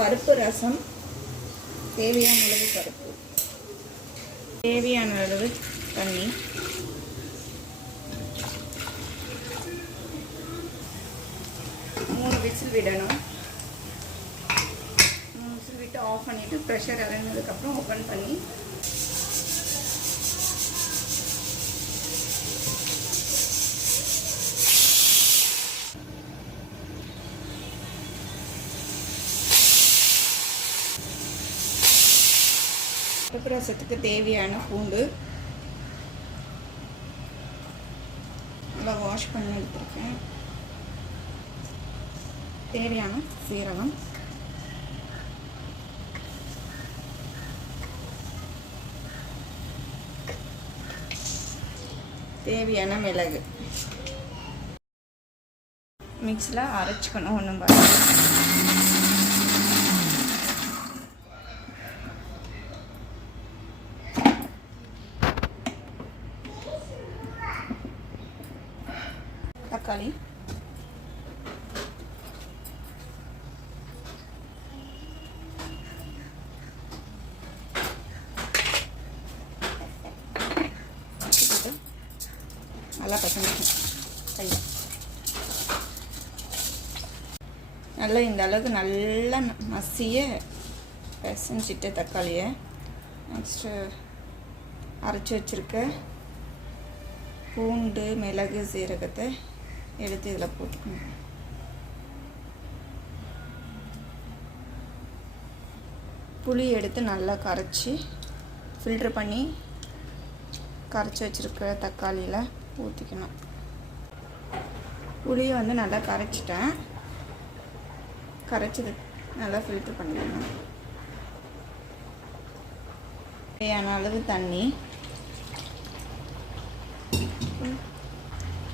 பருப்பு ரசம், தேவையான அளவு பருப்பு, தேவையான அளவு தண்ணி, மூணு விசில் விடணும். 3 விசில் விட்டு ஆஃப் பண்ணிவிட்டு ப்ரெஷர் இறங்கினதுக்கப்புறம் ஓப்பன் பண்ணி பருப்பு ரசத்துக்கு தேவையான பூண்டு நல்லா வாஷ் பண்ணி எடுத்துருக்கேன். தேவையான சீரகம், தேவையான மிளகு மிக்ஸில் அரைச்சிக்கணும். ஒன்றும் தக்காளி, நல்லா பசங்க நல்லா இந்த அளவுக்கு நல்லா மசிய பிசைஞ்சிட்டு தக்காளியை நெக்ஸ்ட்டு அரைச்சி வச்சுருக்க பூண்டு, மிளகு, சீரகத்தை எடுத்து இதில் போட்டுக்கணும். புளி எடுத்து நல்லா கரைச்சி ஃபில்ட்ரு பண்ணி கரைச்சி வச்சுருக்கிற தக்காளியில் ஊற்றிக்கணும். புளியை வந்து நல்லா கரைச்சிட்டேன். கரைச்சது நல்லா ஃபில்ட்ரு பண்ணிடணும். தேவையான அளவு தண்ணி,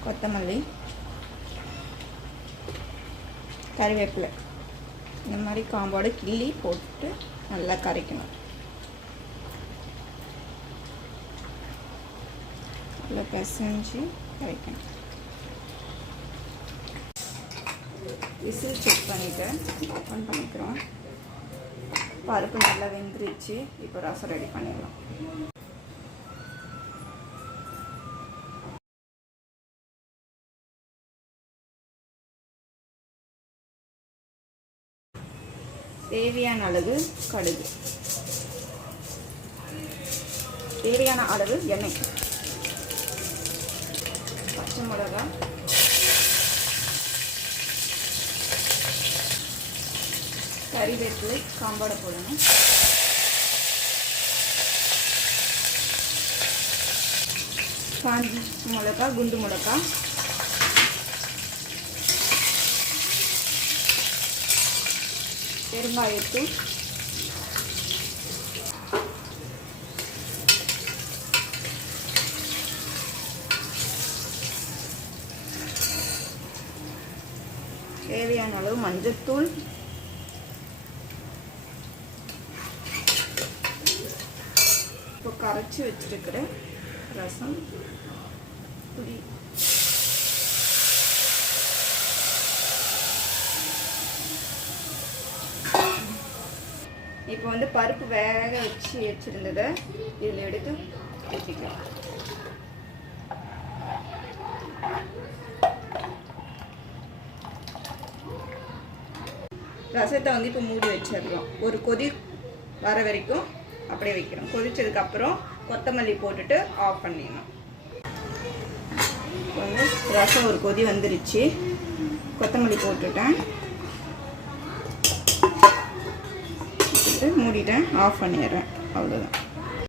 கொத்தமல்லி, கறிவேப்பிலை இந்த மாதிரி காம்போடு கிள்ளி போட்டு நல்லா கரைக்கணும். நல்லா பிசைஞ்சு கரைக்கணும். விசில் செக் பண்ணிவிட்டு ஓப்பன் பண்ணிக்கிறோம். பருப்பு நல்லா வெந்துருச்சு. இப்போ ரசம் ரெடி பண்ணிடலாம். தேவையான அளவு கடுகு, தேவையான அளவு எண்ணெய், பச்சை மிளகாய், கறிவேப்பிலை காம்போட போடணும். காஞ்சி மிளகா, குண்டு மிளகா, பெருங்காயத்தூள், தேவையான அளவு மஞ்சத்தூள், இப்போ கரைச்சி வச்சிருக்கிற ரசம், புளி, இப்போ வந்து பருப்பு வேக வச்சிருந்ததை இதில் எடுத்து ஊற்றிக்கலாம். ரசத்தை வந்து இப்போ மூடி வச்சிடலாம். ஒரு கொதி வர வரைக்கும் அப்படியே வைக்கிறோம். கொதிச்சதுக்கப்புறம் கொத்தமல்லி போட்டுட்டு ஆஃப் பண்ணிடணும். இப்போ வந்து ரசம் ஒரு கொதி வந்துருச்சு. கொத்தமல்லி போட்டுட்டேன், மூடிட்டேன், ஆஃப் பண்ணிடுறேன். அவ்வளோதான்.